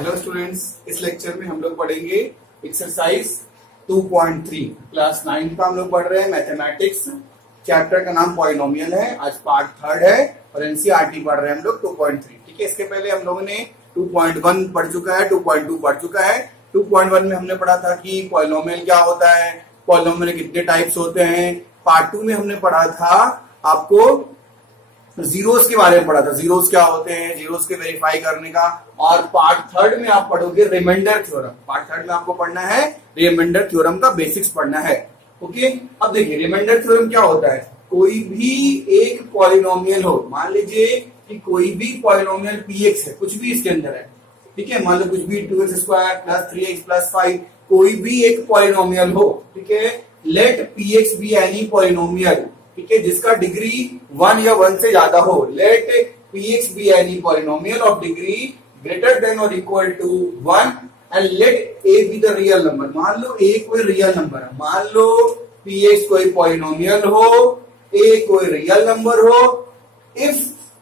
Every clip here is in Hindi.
हेलो स्टूडेंट्स, इस लेक्चर में हम लोग पढ़ेंगे एक्सरसाइज 2.3 क्लास 9 का हम लोग पढ़ रहे हैं मैथमेटिक्स। चैप्टर का नाम पॉलिनोमियल है। आज पार्ट 3 है और एनसीईआरटी पढ़ रहे हैं हम लोग 2.3। ठीक है, इसके पहले हम लोगों ने 2.1 पढ़ चुका है, 2.2 पढ़ चुका है। 2.1 में हमने पढ़ा था कि पॉलिनोमियल क्या होता है, पॉलिनोमियल कितने टाइप्स होते हैं। पार्ट 2 में हमने पढ़ा था आपको जीरोस के बारे में पढ़ा था, जीरोस क्या होते हैं, जीरोस के वेरीफाई करने का। और पार्ट 3 में आप पढ़ोगे रिमाइंडर थ्योरम। पार्ट 3 में आपको पढ़ना है रिमाइंडर थ्योरम का बेसिक्स पढ़ना है। ओके, अब देखिए रिमाइंडर थ्योरम क्या होता है। कोई भी एक पॉलिनोमियल हो, मान लीजिए कि कोई भी पॉलिनोमियल px है, कुछ भी इसके अंदर है, ठीक है, मान लो कुछ भी 2x² + 3x + 5, कोई भी एक पॉलिनोमियल हो, ठीक है, let px be any polynomial, ठीक है, जिसका डिग्री 1 या 1 से ज्यादा हो। Let px be any polynomial of degree greater than और equal to 1 and let a be the real number. मान लो a कोई रियल नंबर है, मान लो px कोई पॉलिनोमियल हो, a कोई रियल नंबर हो। If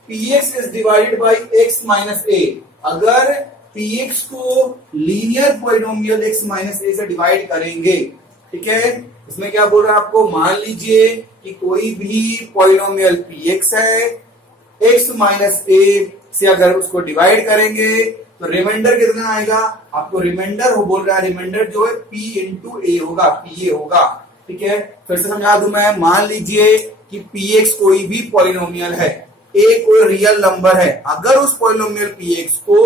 px is divided by x minus a, अगर px को linear polynomial x minus a से डिवाइड करेंगे, ठीक है, इसमें क्या बोल रहा है आपको, मान लीजिए कि कोई भी पॉलिनोमियल px है, x माइनस a से अगर उसको डिवाइड करेंगे तो रिमाइंडर कितना आएगा आपको। रिमाइंडर हो बोल रहा है, रिमाइंडर जो है p इंटू a होगा, pa होगा। ठीक है, फिर से समझा दूं मैं, मान लीजिए कि px कोई भी पॉलिनोमियल है, a कोई रियल नंबर है, अगर उस पॉलिनोमियल px को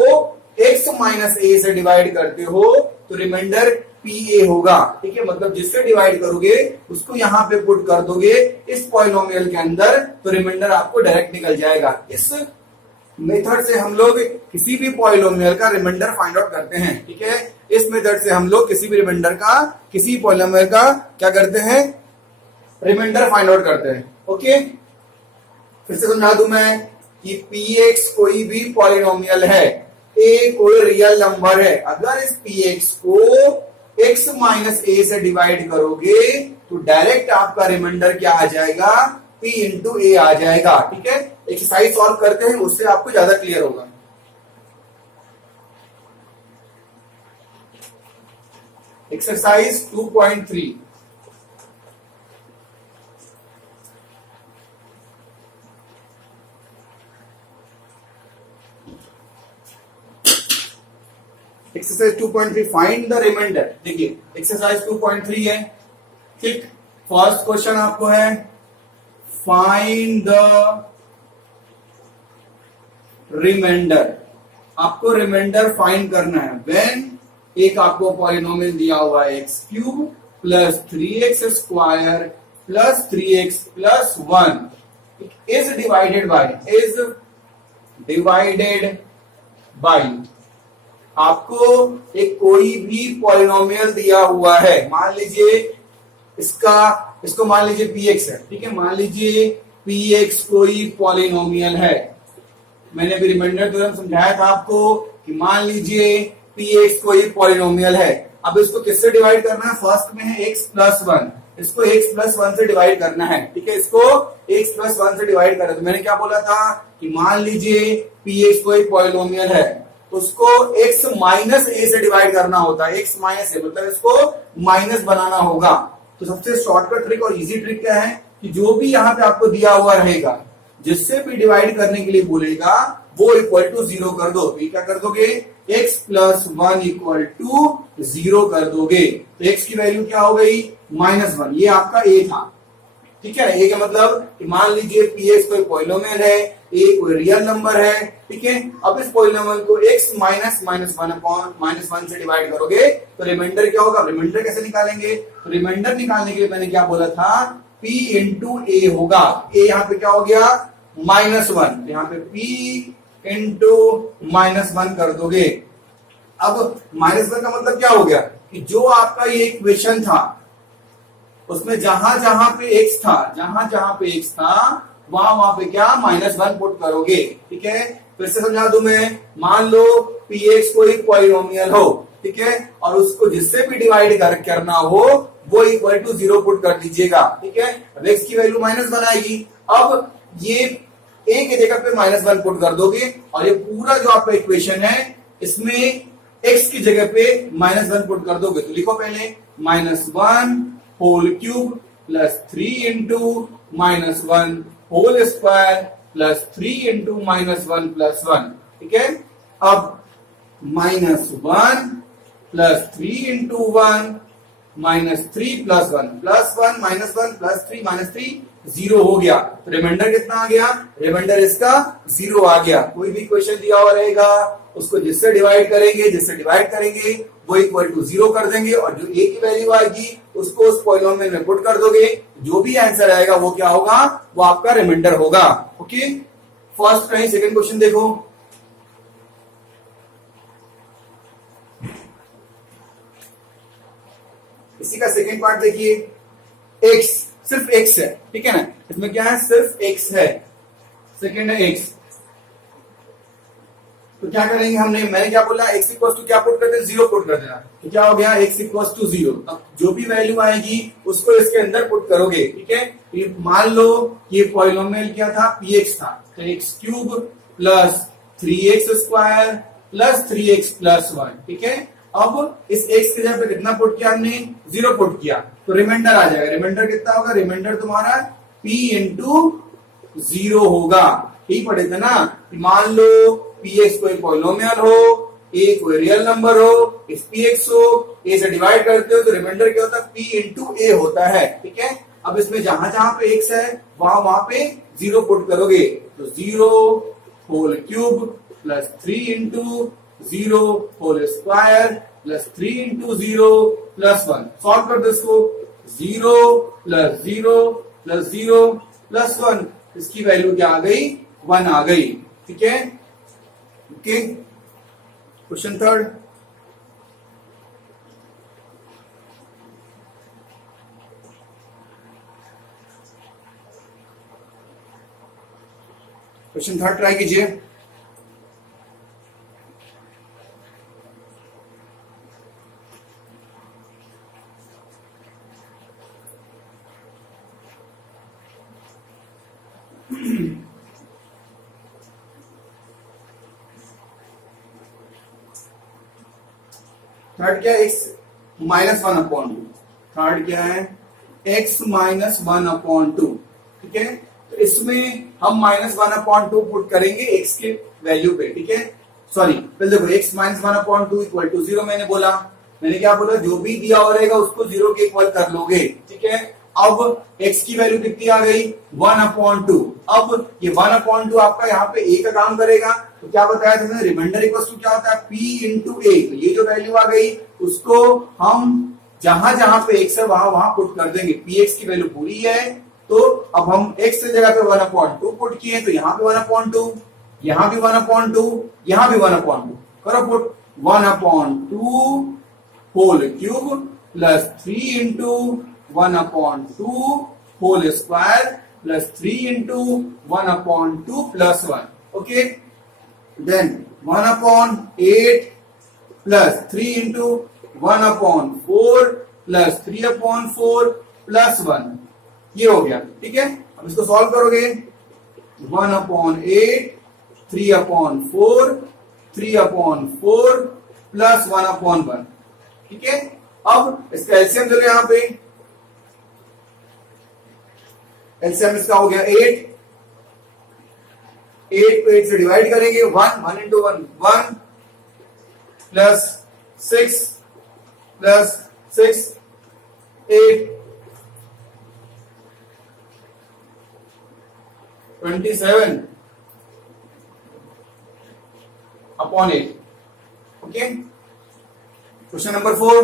x माइनस a से डिवाइड करते हो तो रिमाइंडर pa होगा। ठीक है, मतलब जिससे डिवाइड करोगे उसको यहां पे पुट कर दोगे इस पॉलिनोमियल के अंदर तो रिमाइंडर आपको डायरेक्ट निकल जाएगा। इस मेथड से हम लोग किसी भी पॉलिनोमियल का रिमाइंडर फाइंड आउट करते हैं। ठीक है, इस मेथड से हम लोग किसी भी रिमाइंडर का, किसी पॉलिनोमियल का क्या करते हैं, रिमाइंडर फाइंड आउट करते हैं। ओके, फिर से समझा दूं मैं कि px कोई भी पॉलिनोमियल है, a कोई रियल नंबर है, अगर इस px को x माइनस a से डिवाइड करोगे तो डायरेक्ट आपका रिमाइंडर क्या आ जाएगा, p इंटू a आ जाएगा। ठीक है, एक्सरसाइज सॉल्व करते हैं, उससे आपको ज्यादा क्लियर होगा। Exercise 2.3, exercise 2.3 find the remainder. देखिए एक्सरसाइज 2.3 है। ठीक, फर्स्ट क्वेश्चन आपको है फाइंड द रिमाइंडर। आपको रिमाइंडर फाइंड करना है व्हेन एक आपको पॉलिनोमियल दिया हुआ है x³ + 3x² + 3x + 1 is divided bye आपको एक कोई भी पॉलिनोमियल दिया हुआ है, मान लीजिए इसको मान लीजिए px है। ठीक है, मान लीजिए px कोई पॉलिनोमियल है। मैंने भी रिमाइंडर थ्योरम समझाया था आपको कि मान लीजिए px कोई पॉलिनोमियल है। अब इसको किससे डिवाइड करना है, फर्स्ट में है x + 1, इसको x + 1 से डिवाइड करना है। ठीक है, इसको x + 1 से डिवाइड करना है। तो मैंने क्या बोला था कि मान लीजिए px कोई पॉलिनोमियल है, उसको x माइनस a से डिवाइड करना होता है। x माइनस a मतलब इसको माइनस बनाना होगा। तो सबसे शॉर्टकट ट्रिक और इजी ट्रिक क्या है कि जो भी यहाँ पे आपको दिया हुआ रहेगा, जिससे भी डिवाइड करने के लिए बोलेगा वो इक्वल टू 0 कर दो। तो क्या कर दोगे, x + 1 = 0 कर दोगे। तो x की वैल्यू क्या हो गई, -1। ये आपका a था। ठीक है, a का मतलब कि मान लीजिए px कोई पॉलिनोमियल है, a कोई रियल नंबर है। ठीक है, अब इस पॉलिनोमियल को x -1 से डिवाइड करोगे तो रिमाइंडर क्या होगा। रिमाइंडर कैसे निकालेंगे, तो रिमाइंडर निकालने के लिए मैंने क्या बोला था, p इंटू a होगा। a यहाँ पे क्या हो गया, -1, यहाँ पे p इंटू -1 कर दोगे। अब -1 का मतलब क्या हो गया कि जो आपका ये इक्वेशन था उसमें जहां जहां पे x था वहां पे क्या -1 पुट करोगे। ठीक है, फिर से समझा दूं मैं, मान लो px कोई पॉलिनोमियल हो, ठीक है, और उसको जिससे भी डिवाइड करना हो वो इक्वल टू 0 पुट कर दीजिएगा। ठीक है, अब x की वैल्यू -1 आएगी। अब ये a की जगह पे -1 पुट कर दोगे और ये पूरा जो आपका इक्वेशन है इसमें x की जगह पे -1 पुट कर दोगे तो लिखो पहले -1 whole cube plus 3 into -1 whole square plus 3 into -1 plus 1। ठीक है, अब -1 plus 3 into 1 -3 plus 1 plus 1 -1 plus 3 -3 0 हो गया। तो रिमाइंडर कितना आ गया? रिमाइंडर इसका 0 आ गया। कोई भी क्वेश्चन दिया हुआ रहेगा उसको जिससे डिवाइड करेंगे वो इक्वल टू 0 कर देंगे और जो a की वैल्यू आएगी उसको उस पॉलिनोमियल में पुट कर दोगे, जो भी आंसर आएगा वो क्या होगा? वो आपका रिमाइंडर होगा। ओके, फर्स्ट कहीं सेकंड क्वेश्चन देखो। इसी का सेकंड पार्ट देखिए, x सिर्फ x है, ठीक है ना, इसमें क्या है? सिर्फ x है, सेकंड है x। तो क्या करेंगे हमने? मैंने क्या बोला? x इक्वल टू क्या पुट कर देना? 0 पुट कर देना। तो क्या हो गया? x equal to 0। अब जो भी वैल्यू आएगी उसको इसके अंदर पुट करोगे। ठीक है, ये मान लो ये पॉलिनोमियल क्या था? px था, तो x cube plus 3x square plus 3x plus 1। ठीक है, अब इस x की जगह पे कितना पुट किया हमने? 0 पुट किया, तो रिमाइंडर आ जाएगा। रिमाइंडर कितना होगा? रिमाइंडर तुम्हारा p इंटू 0 होगा। ठीक पढ़े थे ना? मान लो px कोई पॉलिनोमियल हो, a कोई रियल नंबर हो, इस px हो, a से डिवाइड करते हो तो रिमाइंडर क्या होता है? p इंटू a होता है। ठीक है, अब इसमें जहां जहां पे x है वहां पे 0 पुट करोगे, तो 0 whole cube plus 3 into 0 whole square plus 3 into 0 plus 1। Solve कर दो इसको, 0 प्लस 0 प्लस 0 प्लस 1, इसकी वैल्यू क्या आ गई? 1 आ गई। ठीक है, okay. Question third, question third try कीजिए। थर्ड क्या है? x -1 upon 2। थर्ड क्या है? x -1 upon 2। ठीक है, तो इसमें हम -1 अपॉन 2 पुट करेंगे x के वैल्यू पे। ठीक है, सॉरी पहले देखो, x -1 अपॉन 2 इक्वल टू 0 मैंने बोला। मैंने क्या बोला? जो भी दिया हो रहेगा उसको 0 के इक्वल कर लोगे। ठीक है, अब x की वैल्यू कितनी आ गई? 1 अपॉन 2। अब ये 1 अपॉन 2 आपका यहाँ पे a का काम करेगा, तो क्या बताया तुमने? रिमाइंडर इक्वल टू क्या होता है? p into a। तो ये जो वैल्यू आ गई उसको हम जहां जहां पे x है वहां पुट कर देंगे। px की वैल्यू पूरी है, तो अब हम x की जगह पे 1 अपॉन 2 पुट किए, तो यहाँ पे 1 अपॉन 2, यहाँ भी 1 अपॉन 2, यहाँ भी 1 अपॉन 2। करो put, 1 upon 2 whole cube plus 3 into 1 upon 2 whole square plus 3 into 1 upon 2 plus 1। Okay, then 1 upon 8 plus 3 into 1 upon 4 plus 3 upon 4 plus 1। ये हो गया। ठीक है, अब इसको सॉल्व करोगे, 1 upon 8 3 upon 4 3 upon 4 plus 1 upon 1। ठीक है, अब इसका एलसीएम ले लो। यहां पे एलसीएम इसका हो गया 8 को 8 से डिवाइड करेंगे, 1 into 1 1 plus 6 plus 6 8 27 upon 8। Okay, question number 4।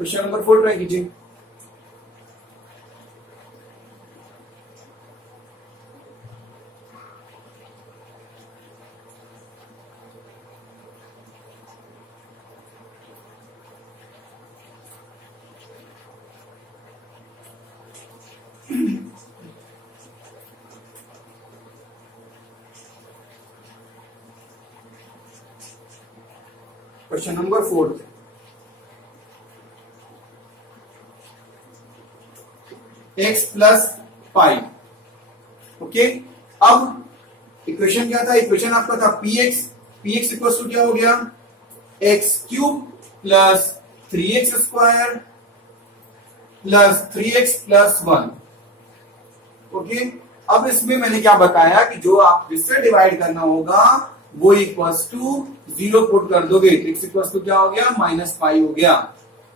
Question number 4 try कीजिए। Question number 4, x plus pi. Okay, अब इक्वेशन क्या था? इक्वेशन आपका था px इक्वल टू क्या हो गया? X cube plus 3x square plus 3x plus 1। Okay, अब इसमें मैंने क्या बताया कि जो आप जिससे डिवाइड करना होगा वो इक्वल्स टू 0 पुट कर दोगे, x इक्वल्स टू क्या हो गया? माइनस पाई हो गया।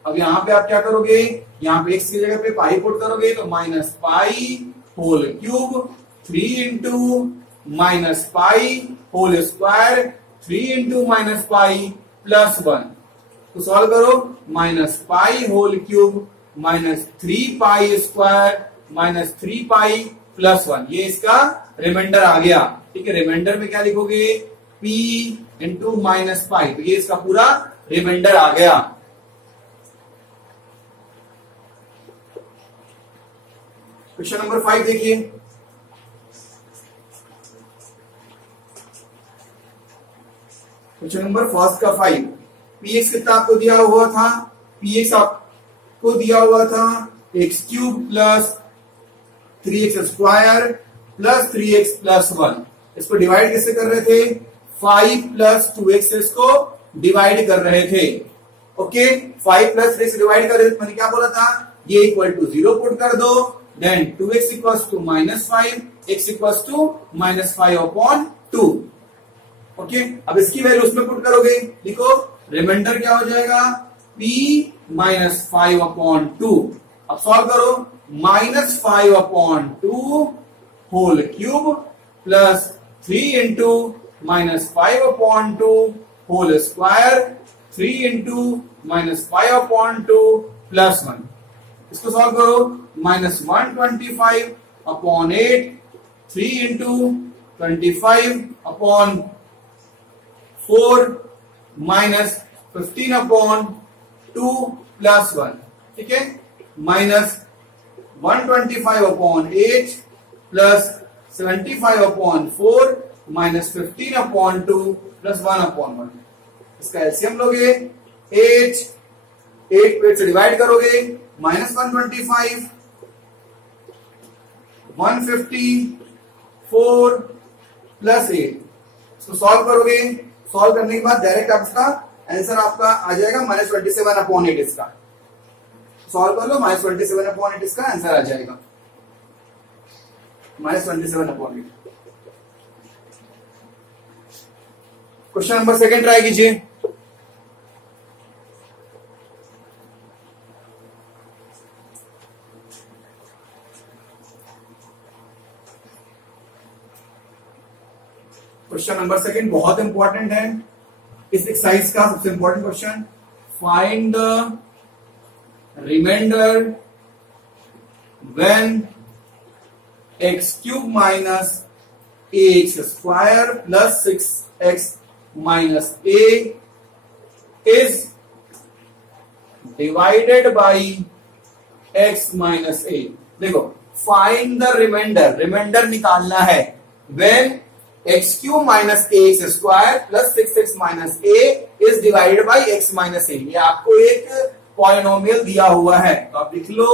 अब यहां पे आप क्या करोगे? यहां पे x की जगह पे पाई पुट करोगे तो minus pi whole cube 3 into minus pi whole square 3 into minus pi plus 1। तो सॉल्व करो, minus pi whole cube minus 3 pi square minus 3 pi plus 1, ये इसका रिमाइंडर आ गया। ठीक है, रिमाइंडर में क्या लिखोगे? p इंटू माइनस पाई, तो ये इसका पूरा रिमाइंडर आ गया। क्वेश्चन नंबर 5 देखिए। क्वेश्चन नंबर फर्स्ट का 5, px कितना आपको दिया हुआ था? px आपको दिया हुआ था x cube plus 3x square plus 3x plus 1। इसको डिवाइड कैसे कर रहे थे? 5 प्लस 2x इसको डिवाइड कर रहे थे। ओके, 5 प्लस 3x डिवाइड कर रहे थे, मैंने क्या बोला था? ये इक्वल टू 0 पुट कर दो, then 2x equals to minus 5, x equals to minus 5 upon 2। Okay, अब इसकी वैल्यू उसमें पुट करोगे, लिखो रिमाइंडर क्या हो जाएगा? p minus 5 upon 2। अब सॉल्व करो, minus 5 upon 2 whole cube plus 3 into minus 5 upon 2 whole square 3 into minus 5 upon 2 plus 1। इसको सॉल्व करो, minus 125 upon 8 3 into 25 upon 4 minus 15 upon 2 plus 1। ठीक है, minus 125 upon 8 plus 75 upon 4 minus 15 upon 2 plus 1 upon 1। इसका एलसीएम लोगे, 8 पे से डिवाइड करोगे, माइनस 125 154 प्लस 8। इसको सॉल्व करोगे, सॉल्व करने के बाद डायरेक्ट आपका आंसर आपका आ जाएगा माइनस 27 अपॉन 8। इसका सॉल्व कर लो, माइनस 27 अपॉन 8 इसका आंसर आ जाएगा, minus 27 upon 8। Question number second try कीजिए। क्वेश्चन नंबर सेकंड बहुत इंपॉर्टेंट है, इस एक्सरसाइज का सबसे important question. Find the remainder when x cube minus x square plus 6x minus a is divided by x minus a। देखो, फाइंड द रिमाइंडर, रिमाइंडर निकालना है when x cube minus x square plus 6x minus a is divided by x minus a। ये आपको एक पॉलिनोमियल दिया हुआ है, तो आप लिख लो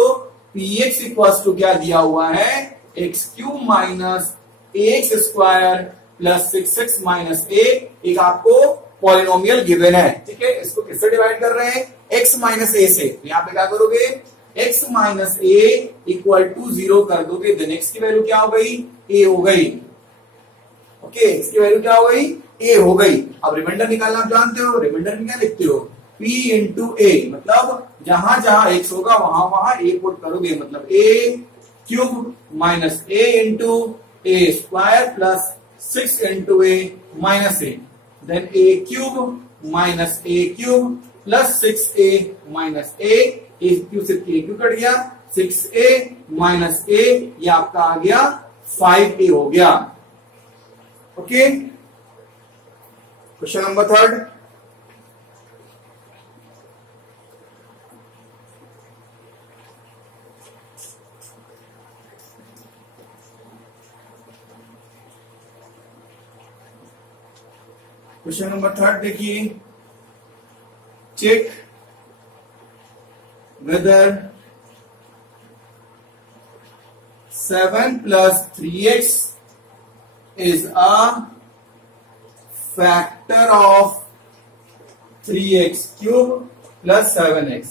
px इक्वल्स टू क्या दिया हुआ है? X cube minus x square plus 6x minus a, एक आपको पॉलिनोमियल गिवन है। ठीक है, इसको किससे डिवाइड कर रहे हैं? x माइनस a से। तो यहाँ पे क्या करोगे? x minus a equal to 0 कर दोगे, देन x की वैल्यू क्या हो गई? a हो गई। ओके, x की वैल्यू क्या हो गई? a हो गई। अब रिमाइंडर निकालना आप जानते हो, रिमाइंडर में क्या लिखते हो? p इंटू a, मतलब जहां जहां x होगा वहां वहां a पुट करोगे, मतलब a cube minus a into a square plus 6 into a minus a, then a cube minus a cube plus 6a minus a, cube से a क्यूब कट गया, 6a माइनस a, ये आपका आ गया 5a हो गया। Okay, question number third. Question number third देखिए, check whether 7 plus 3x is a factor of 3x cube plus 7x.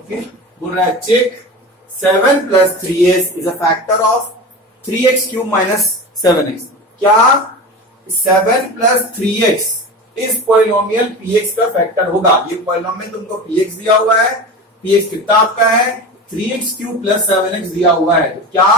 Okay, बोल रहा है check 7 plus 3x is a factor of 3x cube minus 7x. क्या 7 plus 3x इस पॉलिनोमियल px का फैक्टर होगा? ये पॉलिनोमियल तुमको px दिया हुआ है, px कितना आपका है 3x क्यूब प्लस 7x दिया हुआ है, तो क्या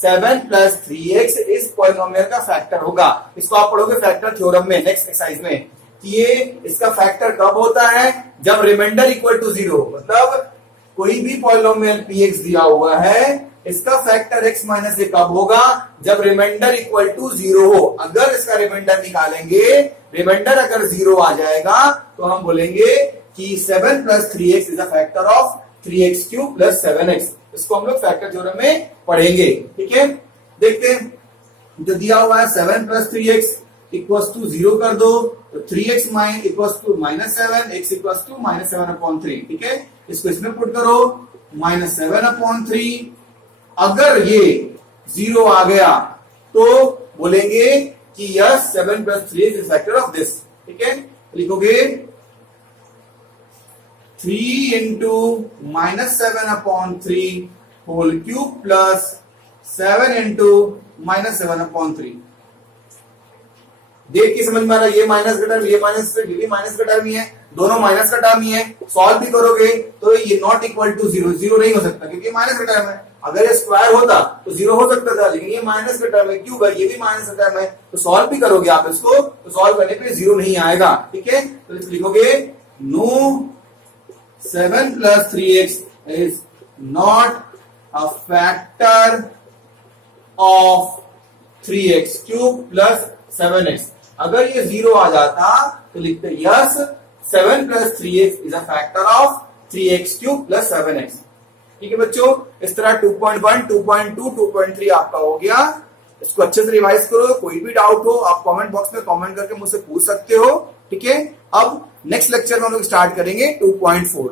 7 plus 3x इस पॉलिनोमियल का फैक्टर होगा? इसको आप पढ़ोगे फैक्टर थ्योरम में नेक्स्ट एक्सरसाइज में कि ये इसका फैक्टर कब होता है? जब रिमाइंडर इक्वल टू 0, मतलब कोई भी पॉलिनोमियल px दिया हुआ है, इसका फैक्टर x माइनस ए कब होगा? जब रिमाइंडर इक्वल टू 0 हो। अगर इसका रिमाइंडर निकालेंगे, रिमाइंडर अगर 0 आ जाएगा तो हम बोलेंगे कि 7 plus 3x is a factor of 3x cube plus 7x। इसको हम लोग फैक्टर थ्योरम में पढ़ेंगे, ठीक है। देखते हैं, जो दिया हुआ है 7 plus 3x इक्वल्स टू 0 कर दो तो 3x equals to -7, x equals to -7/3, ठीक है। इसको इसमें पुट करो -7/3। अगर ये 0 आ गया तो बोलेंगे कि yes 7 plus 3x is factor of this, ठीक है। लिखोगे 3 into -7/3 whole cube plus 7 into -7/3। देख के समझ में आ रहा है, ये माइनस का टर्म, ये माइनस, ये भी माइनस का टर्म ही है, दोनों माइनस का टर्म ही है। सॉल्व भी करोगे तो ये नॉट इक्वल टू 0, 0 नहीं हो सकता क्योंकि माइनस का टर्म है। अगर ये स्क्वायर होता तो 0 हो सकता था, लेकिन ये माइनस का टर्म है, क्यूब है, ये भी माइनस का टर्म है, तो सॉल्व भी करोगे आप इसको तो सॉल्व करने पे 0 नहीं आएगा, ठीक है। तो लिखोगे no 7 plus 3x is not a factor of 3x cube plus 7x। अगर ये 0 आ जाता तो लिखते yes 7 plus 3x is a factor of 3x cube plus 7x। ठीक है बच्चों, इस तरह 2.1, 2.2, 2.3 आपका हो गया। इसको अच्छे से रिवाइज करो। कोई भी डाउट हो आप कमेंट बॉक्स में कमेंट करके मुझसे पूछ सकते हो, ठीक है। अब नेक्स्ट लेक्चर में हम लोग स्टार्ट करेंगे 2.4।